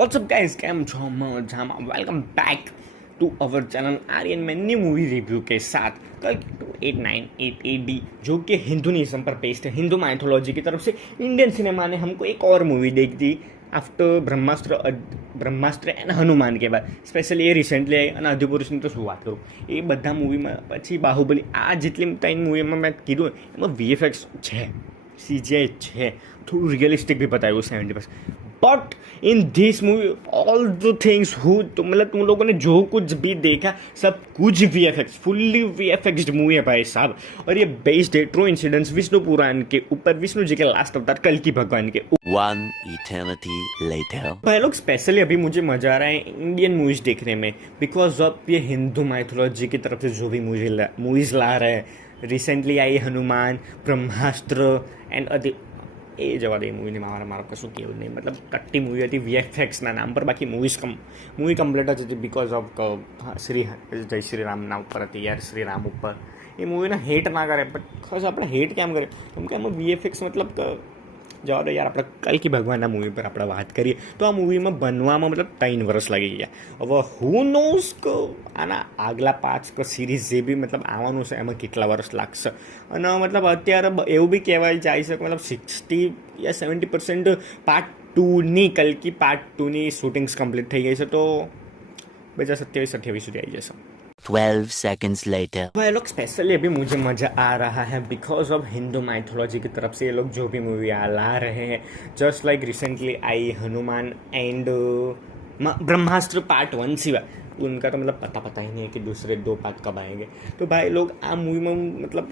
WhatsApp guys કેમ છો મજામાં welcome back to our channel Aryan में न्यू मूवी रिव्यू के साथ कल 2988 जो कि हिंदुनिज्म पर बेस्ड है, हिंदू माइथोलॉजी की तरफ से इंडियन सिनेमा ने हमको एक और मूवी देख दी आफ्टर ब्रह्मास्त्र एंड हनुमान के बाद स्पेशली ये रिसेंटली आई અને આદિપુરુષની તો શું વાત કરું એ બધા મૂવીમાં પછી બાહુબલી આ જેટલી ત્રણ મૂવીમાં મેં કીધું એમાં વીએફએક્સ છે, સીજીઆઈ છે, થોડું રિયલિસ્ટિક भी बताया 70%. But in this movie all the things who तो मतलब तुम लोगों ने जो कुछ भी देखा सब कुछ V F x fully V F oxide movie है भाई साहब. और ये बेस्ड है ट्रू इंसिडेंट्स विष्णु पुराण के ऊपर, विष्णु जी के लास्ट अवतार कल्कि भगवान के ऊपर. One eternity later. भाई लोग स्पेशली अभी मुझे मजा आ रहा है इंडियन मूवीज देखने में बिकॉज ऑफ ये हिंदू माइथोलॉजी की तरफ से जो भी मूवीज ला रहे हैं. रिसेंटली आई हनुमान, ब्रह्मास्त्र एंड એ જવા દે મૂવીને મારા કશું કેવું નહીં, મતલબ કટ્ટી મૂવી હતી વીએફએક્સના નામ પર. બાકી મૂવી કમ્પ્લીટ જ હતી બિકોઝ ઓફ જય શ્રી રામના ઉપર હતી યાર, શ્રી રામ ઉપર. એ મૂવીને હેટ ના કરે બટ ખાસ આપણે હેટ કેમ કરે કેમ કે એમાં વીએફએક્સ મતલબ જવા દો યાર. આપણે કલ્કી ભગવાનના મૂવી પર આપણે વાત કરીએ તો આ મૂવીમાં બનવામાં મતલબ 3 વર્ષ લાગી ગયા. હવે હુ નોઝ કે આના આગલા 5 કે સિરીઝ જે બી મતલબ આવવાનું છે એમાં કેટલા વર્ષ લાગશે. અને મતલબ અત્યારે એવું બી કહેવાય જાય છે કે મતલબ 60 યા 70% પાર્ટ 2ની કલ્કી પાર્ટ 2ની શૂટિંગ્સ કમ્પ્લીટ થઈ ગઈ છે. તો 2027-28 સુધી આવી જશે. 12 seconds later. ये लोग स्पेशली अभी मुझे मज़ा आ रहा है बिकॉज ऑफ हिंदू माइथोलॉजी की तरफ से ये लोग जो भी मूवी ला रहे हैं जस्ट लाइक रिसेंटली आई हनुमान एंड ब्रह्मास्त्र पार्ट 1 सिवा उनका तो मतलब पता ही नहीं है कि दूसरे 2 पार्ट कब आएंगे. तो भाई लोग आ मूवी में मतलब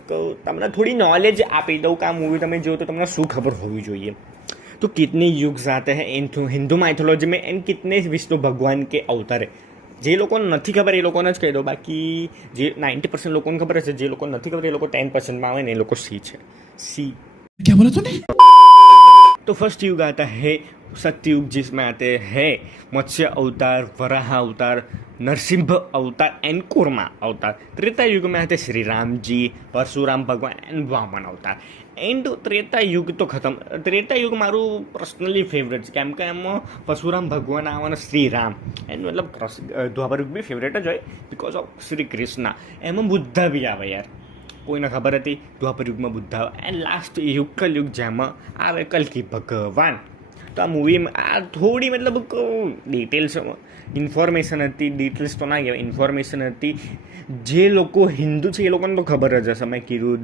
તમને થોડી નોલેજ આપી દઉં કે આ મૂવી તમે જો તો તમને શું ખબર હોવી જોઈએ. तो कितने युग आते हैं हिंदू माइथोलॉजी में एंड कितने विष्णु भगवान के अवतार है. જે લોકોને નથી ખબર એ લોકોને જ કહી દો, બાકી જે 90% લોકોને ખબર હશે, જે લોકોને નથી ખબર એ લોકો 10%માં આવે ને એ લોકો સી છે. सी क्या बोला तूने? तो फर्स्ट युग आता है सत्ययुग जिसमें आते हैं मत्स्य अवतार, वराह अवतार, नरसिंह अवतार एंड कूर्मा अवतार. त्रेता युग में आते श्री राम जी, परशुराम भगवान एंड वामन अवतार. एंड त्रेता युग तो खत्म. त्रेता युग मारू पर्सनली फेवरेट છે કેમ કે એમાં પરશુરામ ભગવાન આવે ને શ્રી રામ એન્ડ મતલબ દ્વાપર યુગ બી ફેવરેટ જ હોય બિકોઝ ઓફ શ્રી કૃષ્ણ. એમાં બુદ્ધા બી આવે યાર, કોઈને ખબર હતી દ્વાપર યુગમાં બુદ્ધા આવે. એન્ડ લાસ્ટ યુગ કલયુગ જેમાં આવે કલ્કી ભગવાન. તો આ મૂવીમાં આ થોડી મતલબ ડિટેલ્સ ઇન્ફોર્મેશન હતી, ડિટેલ્સ તો ના કહેવાય, ઇન્ફોર્મેશન હતી. જે લોકો હિન્દુ છે એ લોકોને તો ખબર જ હશે. મેં કીધું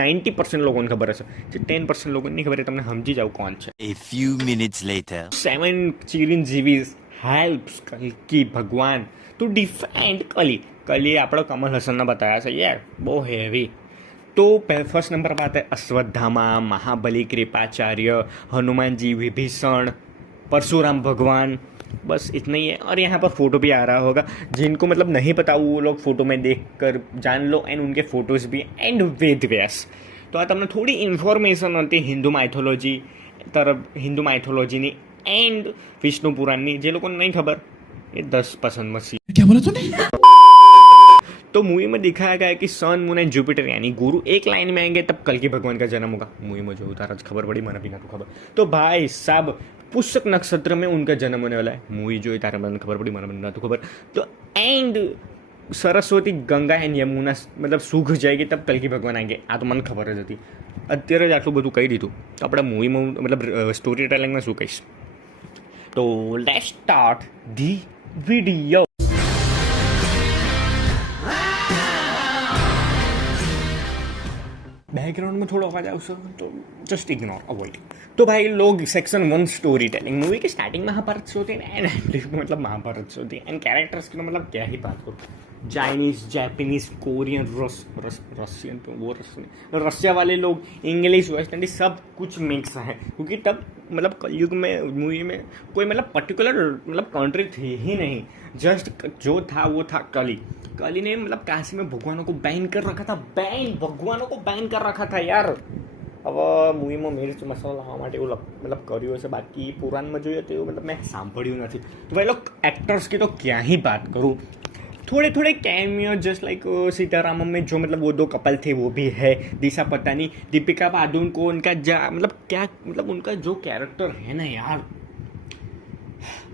90% લોકોને ખબર હશે, જે 10% લોકોને નહીં ખબર એ તમને સમજી જાવ કોણ છે. A few minutes later. 7 चिरंजीवीज helps कल्कि भगवान टू डिफेंड कली આપણો કમલ હસનને बताया છે યાર, બહુ હેવી. तो फर्स्ट नंबर पर आता है अश्वत्थामा, महाबली, कृपाचार्य, हनुमान जी, विभीषण, परशुराम भगवान. बस इतना ही है. और यहाँ पर फोटो भी आ रहा होगा, जिनको मतलब नहीं पता वो लोग फोटो में देख कर जान लो. एंड उनके फोटोज़ भी एंड वेद व्यास. तो आ તમને થોડી ઇન્ફોર્મેશન હતી હિન્દુ માઇથોલોજીની એન્ડ વિષ્ણુ પુરાણની. જે લોકોને નહીં ખબર એ 10% में सी. क्या बोला तूने? तो मूवी में दिखाया गया है कि सन, मून एंड जुपिटर यानी गुरु एक लाइन में आएंगे तब कल्कि भगवान का जन्म होगा. मूवी में जो उतारा खबर पड़ी मैंने भी ना तो खबर. तो भाई साहब पुष्यक नक्षत्र में उनका जन्म होने वाला है. मूवी जो तारा मैंने खबर पड़ी मैंने ना तो खबर. तो एंड सरस्वती, गंगा एंड यमुना मतलब सूख जाएगी तब कल्कि भगवान आएंगे. આ તો મને ખબર જ હતી. અત્યારે જ આટલું બધું કહી દીધું તો આપણે મૂવીમાં મતલબ સ્ટોરી ટેલિંગમાં શું કહીશ. તો let's start the video. Background में थोड़ा आवाज आवश्यक तो जस्ट इग्नोर, अवॉइड. तो भाई लोग सेक्शन 1 स्टोरी टेलिंग. मूवी के स्टार्टिंग में महाभारत से होती है एंड एंडिंग में मतलब महाभारत से होती है. एंड कैरेक्टर्स की तो मतलब क्या ही बात करो, चाइनीज, जापानीज, कोरियन, रशियन तो वो रशिया वाले लोग, इंग्लिश, वेस्ट इंडीज सब कुछ मिक्स है. क्योंकि तब मतलब कलयुग में मूवी में कोई मतलब पर्टिकुलर मतलब कंट्री थी ही नहीं. जस्ट जो था वो था कली ने मतलब काशी में भगवानों को बैन कर रखा था. भगवानों को बैन कर रखा था यार. अब मूवी में मिर्च मसाला लावવા માટે એવું मतलब કર્યું હશે. બાકી પુરાણમાં જોઈએ તો એવું मतलब मैं સાંભળ્યું નથી. तो भाई लोग एक्टर्स की तो क्या ही बात करूँ. थोड़े कैमियो जस्ट लाइक सीतारामम में जो मतलब वो 2 कपल थे वो भी है. दिशा पटानी, दीपिका पादुकोण को उनका मतलब क्या मतलब उनका जो कैरेक्टर है ना यार,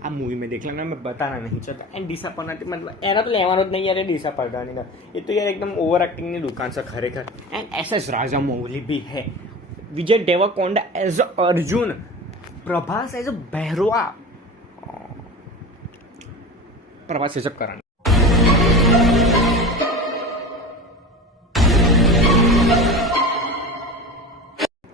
આ મૂવી મેં દેખલા ના મેં बताना नहीं चाहता एंड दिशा पटानी मतलब एना तो लेवानो જ નહીં યાર दिशा पटानी का ये तो यार एकदम ओवर एक्टिंग ની દુકાન છે ખરેખર एंड एस राजा मौली भी है Vijay Deverakonda as Arjun Prabhas as a बहरवा प्रभास एज अ करण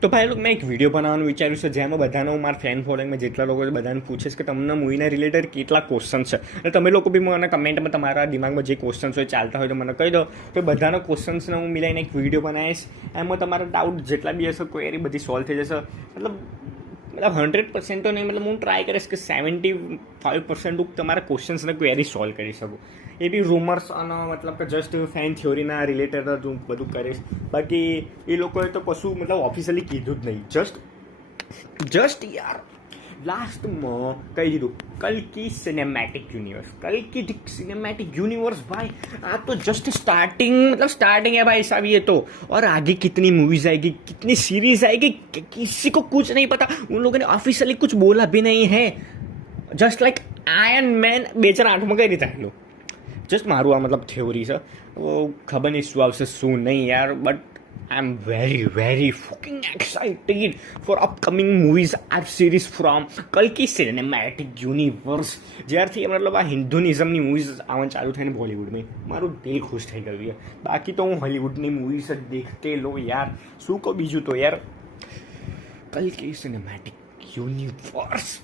તો ભાઈ લોકો મેં એક વિડીયો બનાવવાનું વિચાર્યું છે જેમાં બધાનો મારા ફેન ફોલોઈંગમાં જેટલા લોકો બધાને પૂછે છે કે તમને મૂવીના રિલેટેડ કેટલા ક્વેશ્ચન છે અને તમે લોકો બી મને કમેન્ટમાં તમારા દિમાગમાં જે ક્વેશ્ચન્સ હોય ચાલતા હોય તો મને કહી દો તો બધાના ક્વેશ્ચન્સને હું મિલાઈને એક વિડીયો બનાવીશ એમાં તમારા ડાઉટ જેટલા બી હશે ક્વેરી બધી સોલ્વ થઈ જશે મતલબ 100% તો નહીં મતલબ હું ટ્રાય કરીશ કે 75% હું તમારા ક્વેશ્ચન્સને ક્વેરી સોલ્વ કરી શકું એ બી રૂમર્સ અને મતલબ કે જસ્ટ ફેન થિયોરીના રિલેટેડ જ હું બધું કરીશ બાકી એ લોકોએ તો કશું મતલબ ઓફિશિયલી કીધું જ નહીં જસ્ટ યાર લાસ્ટમાં કહી દીધું કલ્કી સિનેમેટિક यूनिवर्स भाई आज तो जस्ट स्टार्टिंग है भाई साहब ये तो और आगे कितनी मूवीज आएगी कितनी सीरीज आएगी किसी को कुछ नहीं पता उन लोगों ने ऑफिशियली कुछ बोला भी नहीं है जस्ट लाइक आयरन मैन 2008 में कई રીતે આવેલું જસ્ટ મારું આ મતલબ થિયોરી છે ખબર નહીં શું આવશે શું નહીં યાર but I am very fucking excited for upcoming movies app series from Kalki Cinematic Universe. જ્યારથી મતલબ આ હિન્દુનિઝમની મૂવીઝ આવવાનું ચાલુ થઈને બોલિવૂડમાં મારું દિલ ખુશ થઈ ગયું યાર બાકી તો હું હોલિવૂડની મૂવીઝ જ દેખતે લો યાર શું કહું બીજું તો યાર કલ્કી સિનેમેટિક યુનિવર્સ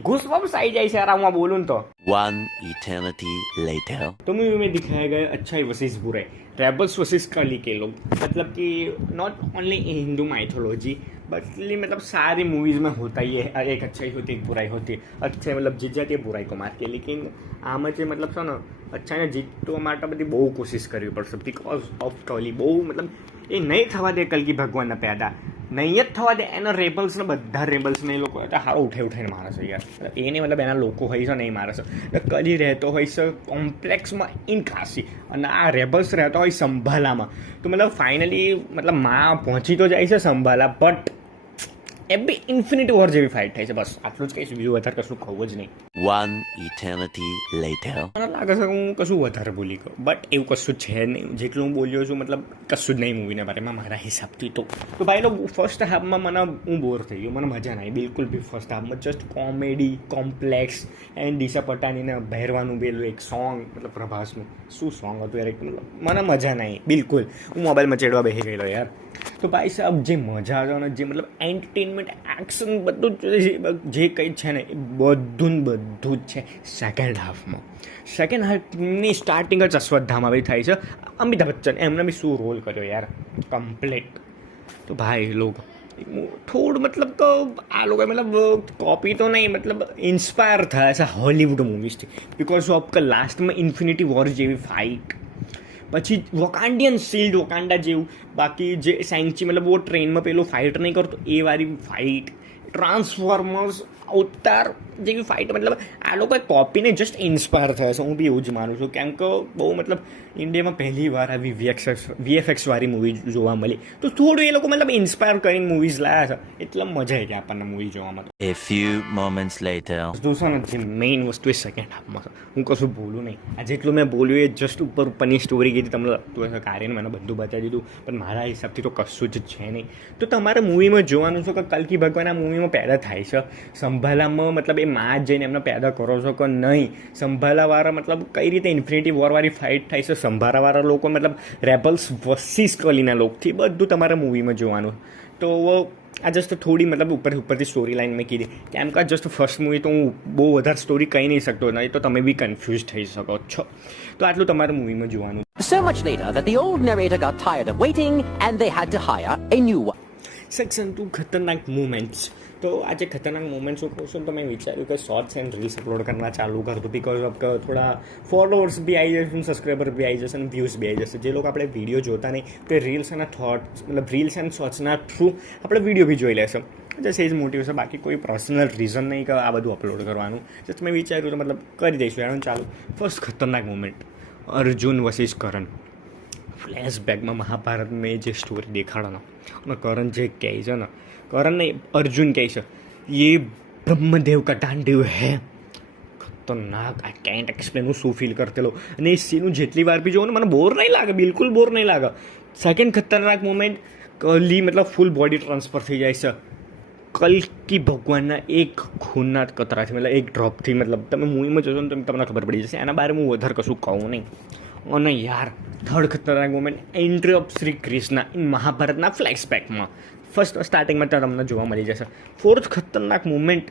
घुसबम्स आई जाए यार मैं बोलूँ तो One eternity later. तो मूवी में दिखाया गया अच्छाई वर्सेस बुराई रेबल्स वर्सेस कली के लोग मतलब कि not only Hindu mythology but मतलब सारी मूवीज़ में होता ही है एक अच्छाई होती है एक बुराई होती है अच्छाई मतलब जीत जाती है बुराई को मार के लेकिन आम जे मतलब शो ने अच्छाई ने जीतवा માટે બધી બહુ કોશિશ કરવી પડશે बिकॉज ऑफ कली બહુ मतलब એ નહીં થવા દે કલ્કી ભગવાનના પેદા નહીં જ થવા દે એના રેબલ્સને બધા રેબલ્સને એ લોકો હારો ઉઠાઈને મારે છે યાર એ નહીં મતલબ એના લોકો હોય છે નહીં મારે છે કલી રહેતો હોય છે કોમ્પ્લેક્સમાં ઇન કાશી અને આ રેબલ્સ રહેતો હોય સંભાલામાં તો મતલબ ફાઇનલી મતલબ માં પહોંચી તો જાય છે સંભાલા બટ એ બી ઇન્ફિનિટી વોર જેવી ફાઇટ થાય છે બસ આટલું જ કહીશ બીજું વધારે કશું કહું જ નહીં One eternity later. મને લાગે છે કે હું કશું વધારે બોલી ગયો બટ એવું કશું છે નહીં જેટલું હું બોલ્યો છું મતલબ કશું જ નહીં મૂવીના બારેમાં મારા હિસાબથી તો ભાઈ લોકો ફર્સ્ટ હાફમાં મને હું બોર થઈ ગયો મને મજા નહીં બિલકુલ બી ફર્સ્ટ હાફમાં just comedy complex and Disha પટાનીને બહેરવાનું પેલું એક સોંગ મતલબ પ્રભાસનું શું સોંગ હતું યાર મતલબ મને મજા નહીં બિલકુલ હું મોબાઈલમાં ચડવા બેસી ગયેલો યાર તો ભાઈ સાહેબ જે મજા આવે ને જે મતલબ એન્ટરટેનમેન્ટ એક્શન બધું જે કંઈ છે ને એ બધું જ છે સેકન્ડ હાફની સ્ટાર્ટિંગ જ અશ્વત્થામાં બી થાય છે અમિતાભ બચ્ચન એમને બી શું રોલ કર્યો યાર કમ્પ્લીટ તો ભાઈ લોકો થોડું મતલબ તો આ લોકો મતલબ કોપી તો નહીં મતલબ ઇન્સ્પાયર થયા છે હોલિવૂડ મૂવીઝથી બિકોઝ ઓફ કે લાસ્ટમાં ઇન્ફિનિટી વોર જેવી ફાઇટ પછી વોકાન્ડિયન શિલ્ડ વોકાન્ડા જેવું બાકી જે સાયન્સી મતલબ वो ટ્રેનમાં પેલો ફાઇટ નહીં કરતો એ વાળી ફાઇટ ટ્રાન્સફોર્મર્સ અવતાર જેવી ફાઇટ મતલબ આ લોકોએ કોપીને જસ્ટ ઇન્સ્પાયર થયા છે હું બી એવું જ માનું છું કેમ કે બહુ મતલબ ઇન્ડિયામાં પહેલી વાર આવી વીએફએક્સ વાળી મૂવી જોવા મળી તો થોડું એ લોકો મતલબ ઇન્સ્પાયર કરીને મૂવીઝ લાવ્યા છે એટલે મજા આવી ગઈ આપણને મૂવી જોવામાં તો A few moments later. દોસ્તો જે મેઇન વસ્તુ એ સેકન્ડ હાફમાં છે હું કશું બોલું નહીં આ જેટલું મેં બોલ્યું એ જસ્ટ ઉપરની સ્ટોરી કીધી તમને લગતું હશે કાર્યને મને બધું બતાવી દીધું પણ મારા હિસાબથી તો કશું જ છે નહીં તો તમારે મૂવીમાં જોવાનું છે કે કલ્કી ભગવાન આ મૂવીમાં પેદા થાય છે સંભાલામાં મતલબ એ માં જઈને એમને પેદા કરો છો કે નહીં સંભાલાવાળા મતલબ કઈ રીતે ઇન્ફિનિટી વોરવાળી ફાઇટ થાય છે સંભાલાવાળા લોકો મતલબ રેબલ્સ વર્સિસ કલીના લોકથી બધું તમારે મૂવીમાં જોવાનું તો આ જસ્ટ થોડી મતલબ ઉપરથી સ્ટોરી લાઈન મેં કીધી કેમ કે જસ્ટ ફર્સ્ટ મૂવી તો હું બહુ વધારે સ્ટોરી કહી નહીં શકતો નહીં તો તમે બી કન્ફ્યુઝ થઈ શકો છો તો આટલું તમારે મૂવીમાં જોવાનું So much later that the old narrator got tired of waiting and they had to hire a new one. Section 2 ખતરનાક મુમેન્ટ્સ તો આજે ખતરનાક મુમેન્ટ્સ હું કહું છું તો મેં વિચાર્યું કે શોર્ટ્સ એન્ડ રીલ્સ અપલોડ કરવા ચાલુ કર દઉં બિકોઝ ઓફ થોડા ફોલોઅર્સ બી આવી જશે સબસ્ક્રાઈબર બી આવી જશે અને વ્યૂઝ બી આવી જશે જે લોકો આપણે વિડીયો જોતા નહીં તો એ રીલ્સ અને થોટ્સ મતલબ રીલ્સ એન્ડ શોર્ટ્સના થ્રુ આપણે વિડીયો બી જોઈ લેશે જસ્ટ એ જ મોટિવ છે બાકી કોઈ પર્સનલ રીઝન નહીં કે આ બધું અપલોડ કરવાનું જસ્ટ મેં વિચાર્યું તો મતલબ કરી દઈશું યાર ચાલુ ફર્સ્ટ ખતરનાક મુમેન્ટ અર્જુન વર્સિસ કરણ ફ્લેશબેકમાં મહાભારત મેં જે સ્ટોરી દેખાડો અને કરણ જે કહે છે ને કરણ નહીં અર્જુન કહે છે ये બ્રહ્મદેવ કા દાંડિવ હે ખતરનાક. આઈ કેન્ટ એક્સપ્લેન હું શું ફીલ કરતેલો. અને એ સીન હું જેટલી વાર બી જોઉં ને મને બોર નહીં લાગે, બિલકુલ બોર નહીં લાગે. સેકન્ડ ખતરનાક મોમેન્ટ કલી મતલબ ફૂલ બોડી ટ્રાન્સફર થઈ જાય છે કલ્કી ભગવાનના એક ખૂનના કતરાથી, મતલબ એક ડ્રોપથી. મતલબ તમે મૂવીમાં જોશો ને તો તમને ખબર પડી જશે. એના બારે હું વધારે કશું કહું નહીં. અને યાર થર્ડ ખતરનાક moment entry of Shri Krishna in મહાભારતના ફ્લેશબેકમાં. ફર્સ્ટ સ્ટાર્ટિંગમાં ત્યાં તમને જોવા મળી જશે. ફોર્થ ખતરનાક મોમેન્ટ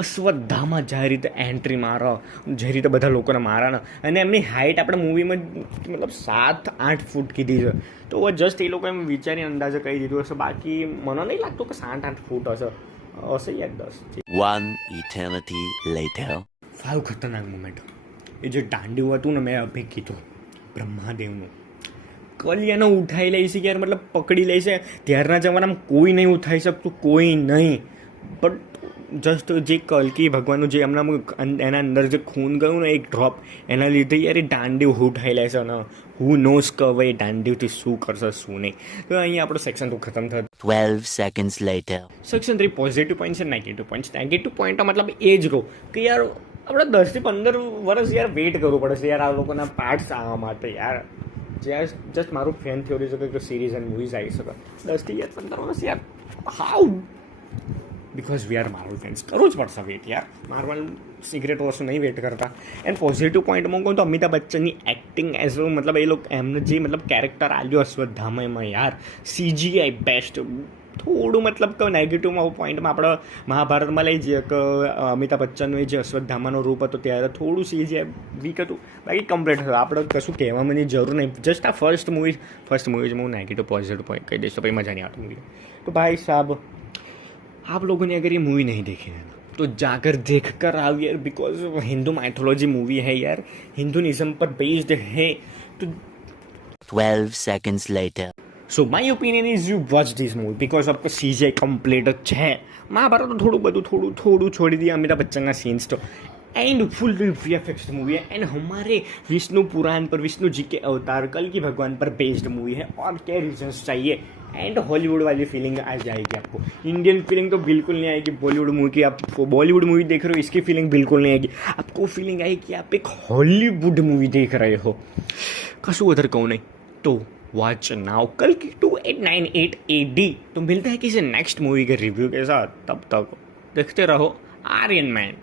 અશ્વત્થામાં જે રીતે એન્ટ્રી મારો, જે રીતે બધા લોકોને મારા ને, અને એમની હાઇટ આપણે મૂવીમાં મતલબ 7-8 ફૂટ કીધી છે. તો જસ્ટ એ લોકો એમ વિચારી અંદાજે કહી દીધું હશે. બાકી મને નહીં લાગતું કે 7-8 ફૂટ હશે યાર 10. One eternity later. 5 ખતરનાક મોમેન્ટ. એ જે દાંડિયું હતું ને, મેં અભી કીધું બ્રહ્માદેવનું, કલિયાને ઉઠાઈ લે છે યાર, મતલબ પકડી લે છે. ત્યારના જમાનામાં કોઈ નહીં ઉઠાઈ શકતું, કોઈ નહીં. બટ જસ્ટ જે કલ્કી ભગવાનનું જે એમના એના અંદર જે ખૂન ગયું ને એક ડ્રોપ, એના લીધે યાર એ દાંડિવ ઉઠાઈ લે છે. ને હુ નોઝ કે હવે એ દાંડિવથી શું કરશે શું નહીં. તો અહીંયા આપણો સેક્શન 2 ખતમ થયો. 12 seconds later. Section 3 positive point છે, નેગેટિવ પોઈન્ટ. નેગેટિવ પોઈન્ટ મતલબ એ જ કહું કે યાર આપણે 10 થી 15 વર્ષ યાર વેઇટ કરવું પડે છે યાર આ લોકોના પાર્ટ્સ આવવા માટે યાર. જ્યાં જસ્ટ મારું ફેન થિયોરી છે કે સિરીઝ એન્ડ મૂવીઝ આવી શકે 10 થી 15 વર્ષ યાર. How? Because we are Marvel fans. કરવું જ પડશે વેઇટ યાર. માર્વલ સિક્રેટ વોર્સનું નહીં વેઇટ કરતા. એન્ડ પોઝિટિવ પોઈન્ટમાં કહું તો અમિતાભ બચ્ચનની એક્ટિંગ એઝ વેલ, મતલબ એ લોકો એમને જે મતલબ કેરેક્ટર આવ્યો અશ્વત્થામામાં યાર, CGI બેસ્ટ. થોડું મતલબ કે નેગેટિવમાં પોઈન્ટમાં આપણે મહાભારતમાં લઈ જઈએ કે અમિતાભ બચ્ચનનું જે અશ્વત્થામાનો રૂપ હતો ત્યારે થોડું CGI વીક હતું. બાકી કમ્પ્લીટ હતું. આપણે કશું કહેવાની જરૂર નહીં. જસ્ટ આ ફર્સ્ટ મૂવીઝમાં હું નેગેટિવ પોઝિટિવ પોઈન્ટ કહી દઈશ તો ભાઈ મજા નહીં આવતી મૂવી. તો ભાઈ સાહેબ आप लोगों ने अगर ये मूवी नहीं देखी है तो जाकर देख कर आओ यार. बिकॉज हिंदू माइथोलॉजी मूवी है यार, हिंदुइज्म पर बेस्ड है. तो 12 seconds later. So my opinion is you watch this movie because of CGI complete છે. મહાભારત થોડું છોડી दिया अमिताभ बच्चन का सीन्स तो एंड फुल VFX मूवी है. एंड हमारे विष्णु पुराण पर विष्णु जी के अवतार कल की भगवान पर बेस्ड मूवी है. और क्या रीजन्स चाहिए. एंड हॉलीवुड वाली फीलिंग आ जाएगी आपको. इंडियन फीलिंग तो बिल्कुल नहीं आएगी. बॉलीवुड मूवी की आप बॉलीवुड मूवी देख रहे हो इसकी फीलिंग बिल्कुल नहीं आएगी. आपको फीलिंग आएगी कि आप एक हॉलीवुड मूवी देख रहे हो. कसूँ उधर कहूँ नहीं तो वॉच नाउ कल की 2898 AD. तो मिलता है किसी नेक्स्ट मूवी के रिव्यू के साथ. तब तक देखते रहो आर्यन मैन.